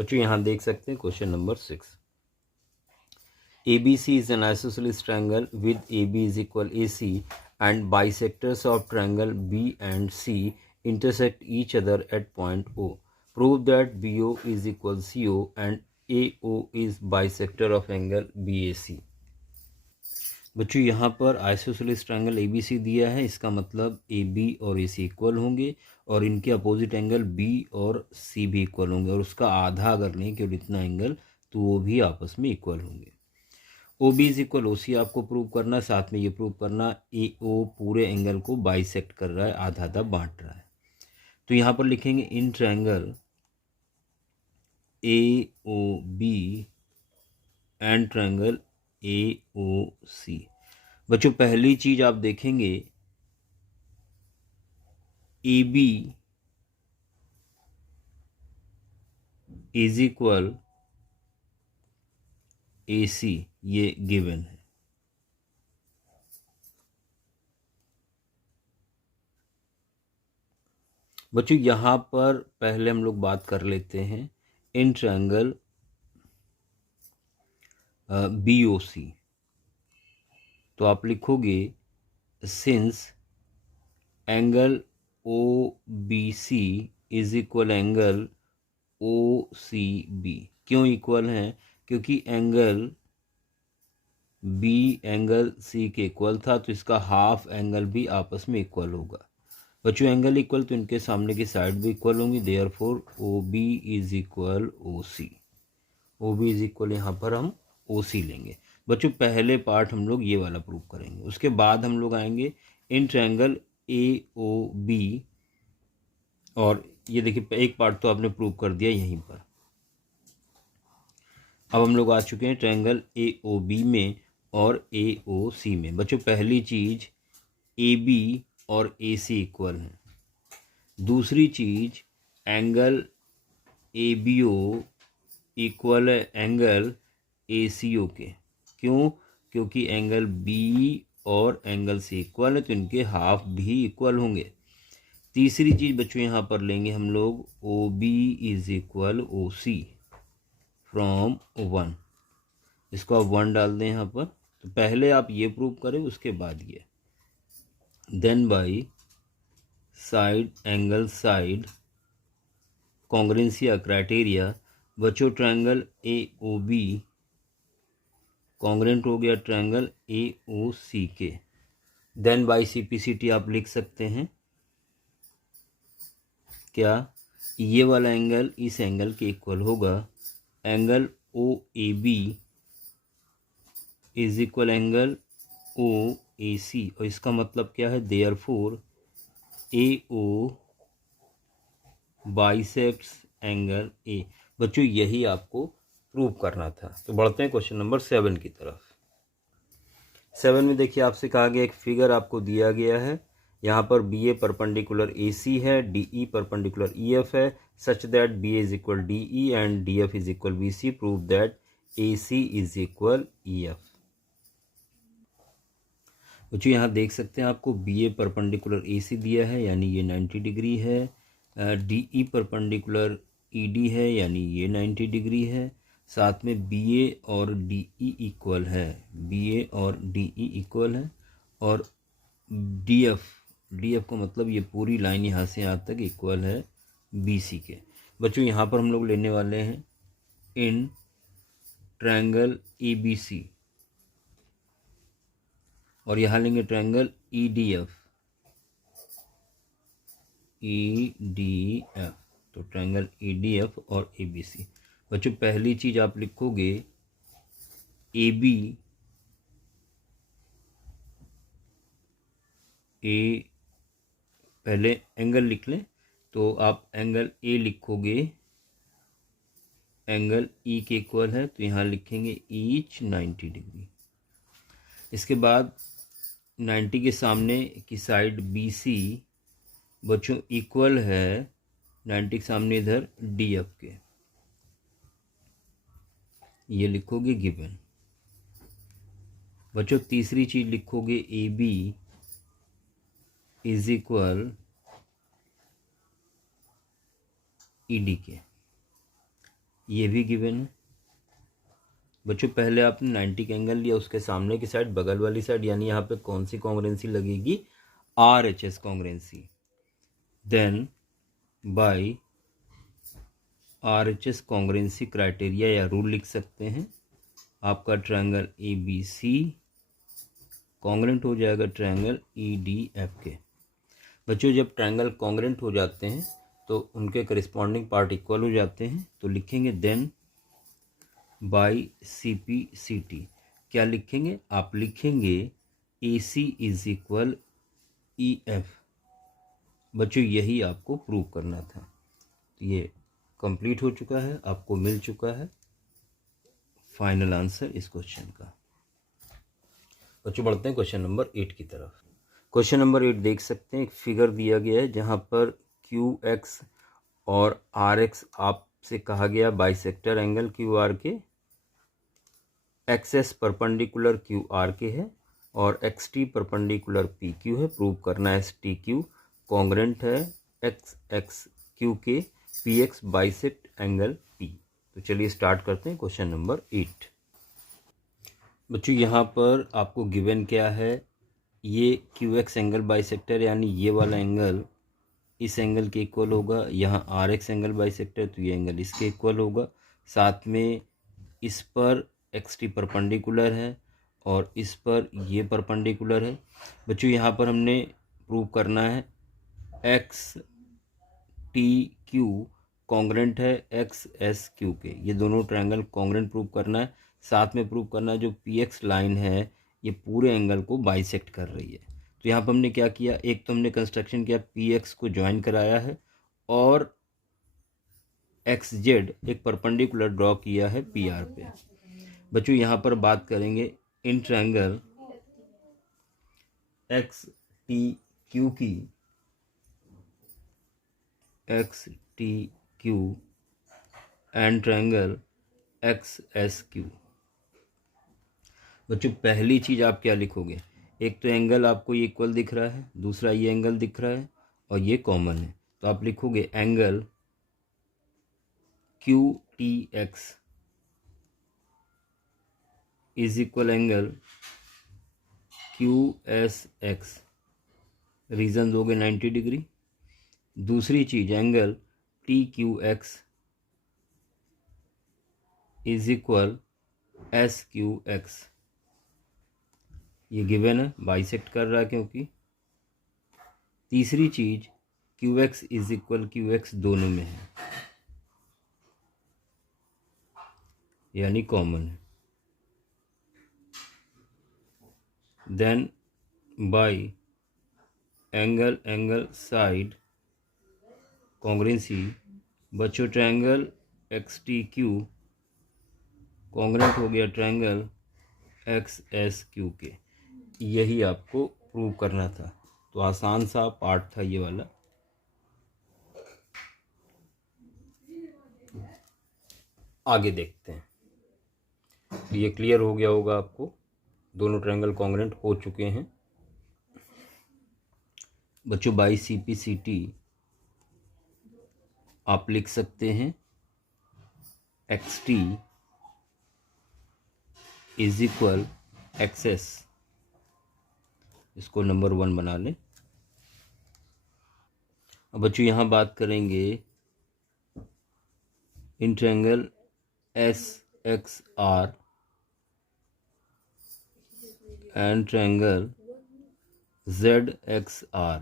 बच्चों यहाँ देख सकते हैं question number 6। ABC is an isosceles triangle with AB is equal AC and bisectors of triangle B and C intersect each other at point O. Prove that BO is equal CO and AO is bisector of angle BAC. बच्चों यहाँ पर isosceles triangle ABC दिया है, इसका मतलब AB और AC equal होंगे और इनके अपोजिट एंगल B और C भी इक्वल होंगे और उसका आधा अगर लें केवल इतना एंगल तो वो भी आपस में इक्वल होंगे। OB इज इक्वल OC आपको प्रूव करना, साथ में ये प्रूव करना AO पूरे एंगल को बाइसेक्ट कर रहा है, आधा आधा बांट रहा है। तो यहाँ पर लिखेंगे in triangle AOB and triangle AOC। बच्चों पहली चीज आप देखेंगे AB इज इक्वल AC, ये गिवन है। बच्चों यहां पर पहले हम लोग बात कर लेते हैं इन ट्रायंगल BOC। तो आप लिखोगे since angle OBC is equal angle OCB। क्यों इक्वल है? क्योंकि एंगल B एंगल C के इक्वल था, तो इसका हाफ एंगल भी आपस में इक्वल होगा। बच्चों एंगल इक्वल तो इनके सामने की साइड भी इक्वल होंगी, therefore OB is equal OC। OB is equal यहाँ पर हम OC लेंगे। बच्चों पहले पार्ट हम लोग ये वाला प्रूव करेंगे, उसके बाद हम लोग आएंगे इन ट्रायंगल AOB। और ये देखिए एक पार्ट तो आपने प्रूव कर दिया यहीं पर। अब हम लोग आ चुके हैं ट्रायंगल AOB में और AOC में। बच्चों पहली चीज AB और AC इक्वल हैं। दूसरी चीज एंगल ABO इक्वल है एंगल ACO के। क्यों? क्योंकि एंगल B और एंगल C इक्वल है तो इनके हाफ भी इक्वल होंगे। तीसरी चीज बच्चों यहाँ पर लेंगे हम लोग OB is equal OC from 1। इसको आप 1 डाल दें यहाँ पर। तो पहले आप ये प्रूव करें, उसके बाद ये। Then by side angle side congruency criteria. बच्चों ट्रायंगल AOB कॉन्ग्रेंट हो गया ट्रायंगल AOC के। देन बाई CPCT आप लिख सकते हैं क्या? ये वाला एंगल इस एंगल के इक्वल होगा। Angle OAB is equal angle OAC और इसका मतलब क्या है? Therefore AO bisects angle A। बच्चों यही आपको प्रूव करना था। तो बढ़ते हैं क्वेश्चन नंबर 7 की तरफ। 7 में देखिए आपसे कहा गया एक फिगर आपको दिया गया है। यहाँ पर BA परपेंडिकुलर AC है, DE परपेंडिकुलर EF है, such that BA is equal DE and DF is equal BC। Prove that AC is equal EF। बच्चों यहाँ देख सकते हैं आपको BA परपेंडिकुलर AC दिया है यानी ये 90 डिग्री है। DE परपेंडिकुलर ED है यानी ये 90 डिग्री है। साथ में BA और DE इक्वल है, BA और DE इक्वल है। और DF का मतलब ये पूरी लाइन यहाँ से यहाँ तक इक्वल है BC के। बच्चों यहाँ पर हम लोग लेने वाले हैं इन ट्रायंगल ABC और यहाँ लेंगे ट्रायंगल EDF। तो ट्रायंगल EDF और ABC। बच्चों पहली चीज आप लिखोगे AB पहले एंगल लिख लें तो आप एंगल A लिखोगे, एंगल E के इक्वल है तो यहाँ लिखेंगे ईच 90 डिग्री। इसके बाद 90 के सामने की साइड BC बच्चों इक्वल है 90 के सामने इधर DF के। ये लिखोगे गिवन। बच्चों तीसरी चीज लिखोगे AB इज इक्वल ED के। ये भी गिवन है। बच्चों पहले आपने 90 का एंगल लिया, उसके सामने की साइड, बगल वाली साइड, यानी यहाँ पे कौन सी कॉन्ग्रुएंसी लगेगी? RHS congruency. Then by RHS congruency criteria या रूल लिख सकते हैं, आपका ट्रायंगल ABC कॉन्ग्रुएंट हो जाएगा ट्रायंगल EDF के। बच्चों जब ट्रायंगल कॉन्ग्रुएंट हो जाते हैं तो उनके करिस्पॉन्डिंग पार्ट इक्वल हो जाते हैं, तो लिखेंगे देन बाय CPCT। क्या लिखेंगे? आप लिखेंगे AC इज इक्वल EF। बच्चों यही आपको प्रूव करना था। तो ये कंप्लीट हो चुका है, आपको मिल चुका है फाइनल आंसर इस क्वेश्चन का। बच्चों बढ़ते हैं क्वेश्चन नंबर 8 की तरफ। क्वेश्चन नंबर 8 देख सकते हैं, एक फिगर दिया गया है जहाँ पर QX और RX आपसे कहा गया बाइसेक्टर एंगल QR के, XS परपेंडिकुलर QR के है और XT परपेंडिकुलर PQ है। प्रूव करना है TQ कॉन्ग्रुएंट है XXQ के PX बाइसेक्ट एंगल P। तो चलिए स्टार्ट करते हैं क्वेश्चन नंबर 8। बच्चों यहाँ पर आपको गिवन क्या है? ये QX एंगल बाइसेक्टर यानी ये वाला एंगल इस एंगल के इक्वल होगा। यहाँ RX एंगल बाइसेक्टर तो ये एंगल इसके इक्वल होगा। साथ में इस पर XT परपेंडिकुलर है और इस पर ये परपेंडिकुलर है। बच्चों यहाँ पर हमने प्रूव करना है XTQ कॉन्ग्रुएंट है XSQ के। ये दोनों ट्रायंगल कॉन्ग्रुएंट प्रूव करना है। साथ में प्रूव करना है जो PX लाइन है ये पूरे एंगल को बाइसेक्ट कर रही है। तो यहाँ पर हमने क्या किया, एक तो हमने कंस्ट्रक्शन किया, PX को ज्वाइन कराया है और XZ एक परपेंडिकुलर ड्रॉ किया है PR पे। बच्चों यहाँ पर बात करेंगे इन ट्रायंगल XTQ की, XTQ एंड ट्रायंगल XSQ। बच्चों पहली चीज़ आप क्या लिखोगे? एक तो एंगल आपको ये इक्वल दिख रहा है, दूसरा ये एंगल दिख रहा है और ये कॉमन है। तो आप लिखोगे angle QTX is equal angle QSX। Reason दोगे 90 डिग्री। दूसरी चीज angle TQX is equal SQX। ये गिवन है, बाइसेक्ट कर रहा है क्योंकि। तीसरी चीज QX इज इक्वल QX दोनों में है यानी कॉमन है। Then by angle side congruency. बच्चों ट्रायंगल XTQ कॉन्ग्रुएंट हो गया ट्रायंगल XSQ के। यही आपको प्रूव करना था। तो आसान सा पार्ट था ये वाला। आगे देखते हैं। तो ये क्लियर हो गया होगा आपको, दोनों ट्रायंगल कॉन्ग्रुएंट हो चुके हैं। बच्चों बाई CPCT आप लिख सकते हैं XT इज इक्वल XS। इसको नंबर 1 बना लें। अब बच्चों यहाँ बात करेंगे in triangle SXR and triangle ZXR।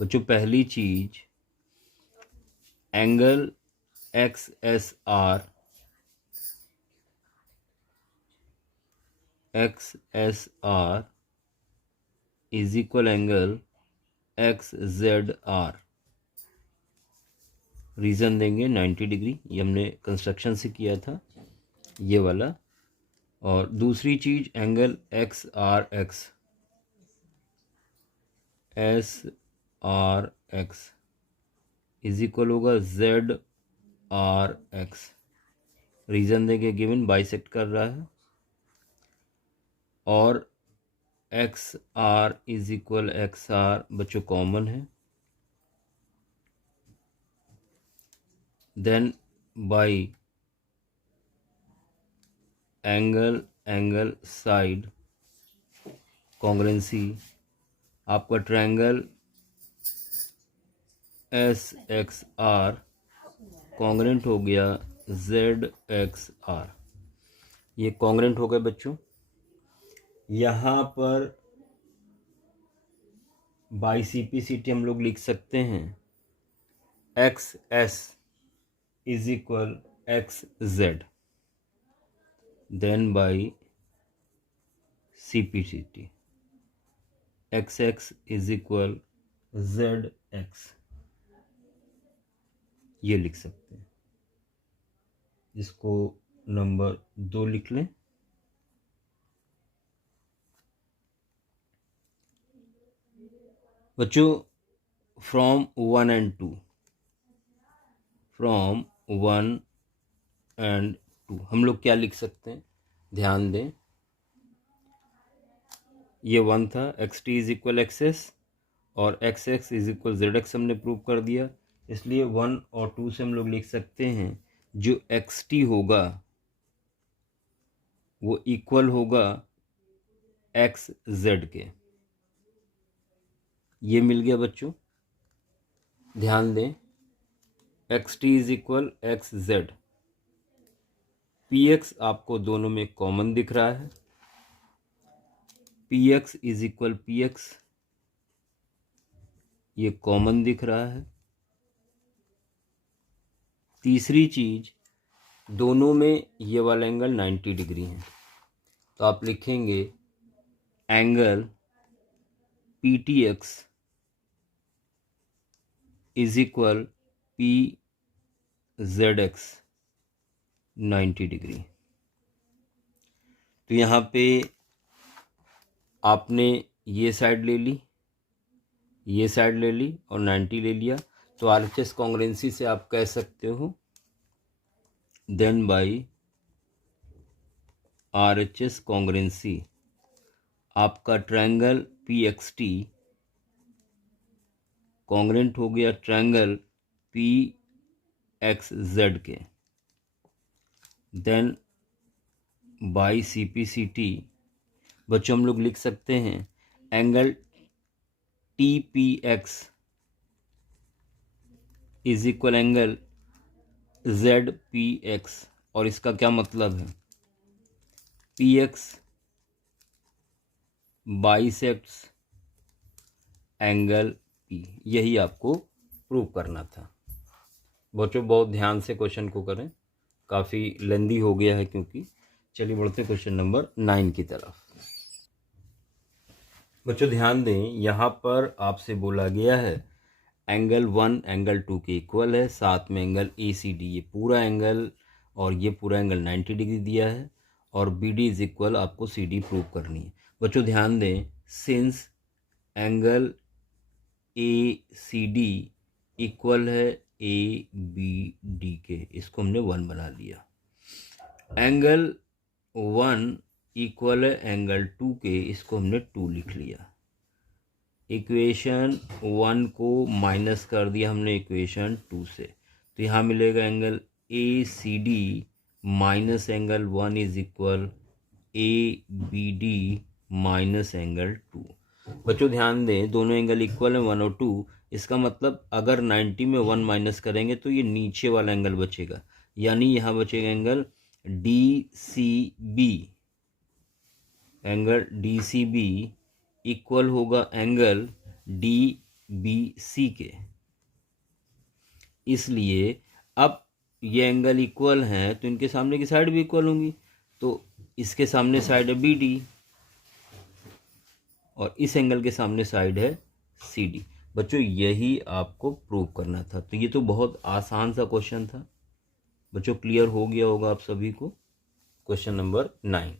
बच्चों पहली चीज angle XSR is equal angle XZR। Reason देंगे 90 डिग्री, ये हमने कंस्ट्रक्शन से किया था ये वाला। और दूसरी चीज एंगल XRX इज इक्वल होगा ZRX। रीजन देंगे गिवन बाइसेक्ट कर रहा है और XR इज इक्वल XR बच्चों कॉमन है। Then by angle side congruency, आपका triangle S X R congruent हो गया जेड एक्स आर। ये कॉन्ग्रुएंट हो गए बच्चों। यहाँ पर बाई CP/CT हम लोग लिख सकते हैं X S is equal X Z, then by CP/CT X X is equal Z X, ये लिख सकते हैं। इसको नंबर 2 लिख लें। बच्चों फ्रॉम 1 and 2, फ्रॉम 1 and 2 हम लोग क्या लिख सकते हैं, ध्यान दें। ये 1 था, X T is equal X S और X X is equal Z X हमने प्रूव कर दिया। इसलिए 1 और 2 से हम लोग लिख सकते हैं जो एक्स टी होगा वो इक्वल होगा एक्स जेड के। ये मिल गया बच्चों, ध्यान दें। X T is equal X Z, P x आपको दोनों में कॉमन दिख रहा है, P x is equal P x ये कॉमन दिख रहा है। तीसरी चीज, दोनों में ये वाला एंगल 90 डिग्री है, तो आप लिखेंगे angle P T x is equal P Z x 90 degree. तो यहाँ पे आपने ये साइड ले ली, ये साइड ले ली और 90 ले लिया, तो RHS कॉन्ग्रुएंसी से आप कह सकते हो देन बाई RHS कॉन्ग्रुएंसी आपका ट्रायंगल PXT कॉन्ग्रुएंट हो गया ट्रायंगल PXZ के, देन बाई CP/CT बच्चों हम लोग लिख सकते हैं angle TPX is equal angle ZPX, और इसका क्या मतलब है, PX बाइसेप्स एंगल P, यही आपको प्रूव करना था। बच्चों बहुत ध्यान से क्वेश्चन को करें, काफ़ी लेंदी हो गया है क्योंकि। चलिए बढ़ते क्वेश्चन नंबर 9 की तरफ। बच्चों ध्यान दें, यहाँ पर आपसे बोला गया है एंगल 1 एंगल 2 के इक्वल है, साथ में एंगल ACD ये पूरा एंगल और ये पूरा एंगल 90 डिग्री दिया है, और BD इज इक्वल आपको CD प्रूव करनी है। बच्चों ध्यान दें, सिंस एंगल ACD इक्वल है ABD के, इसको हमने 1 बना लिया। एंगल 1 इक्वल है एंगल 2 के, इसको हमने 2 लिख लिया। इक्वेशन 1 को माइनस कर दिया हमने इक्वेशन 2 से, तो यहाँ मिलेगा angle ACD minus angle 1 is equal ABD minus angle 2। बच्चों ध्यान दें, दोनों एंगल इक्वल है 1 और 2, इसका मतलब अगर 90 में 1 माइनस करेंगे तो ये नीचे वाला एंगल बचेगा, यानी यहाँ बचेगा angle DCB, angle DCB equal होगा एंगल DBC के। इसलिए अब ये एंगल इक्वल हैं तो इनके सामने की साइड भी इक्वल होंगी, तो इसके सामने साइड है BD और इस एंगल के सामने साइड है CD। बच्चों यही आपको प्रूव करना था, तो ये तो बहुत आसान सा क्वेश्चन था। बच्चों क्लियर हो गया होगा आप सभी को। Question number 9।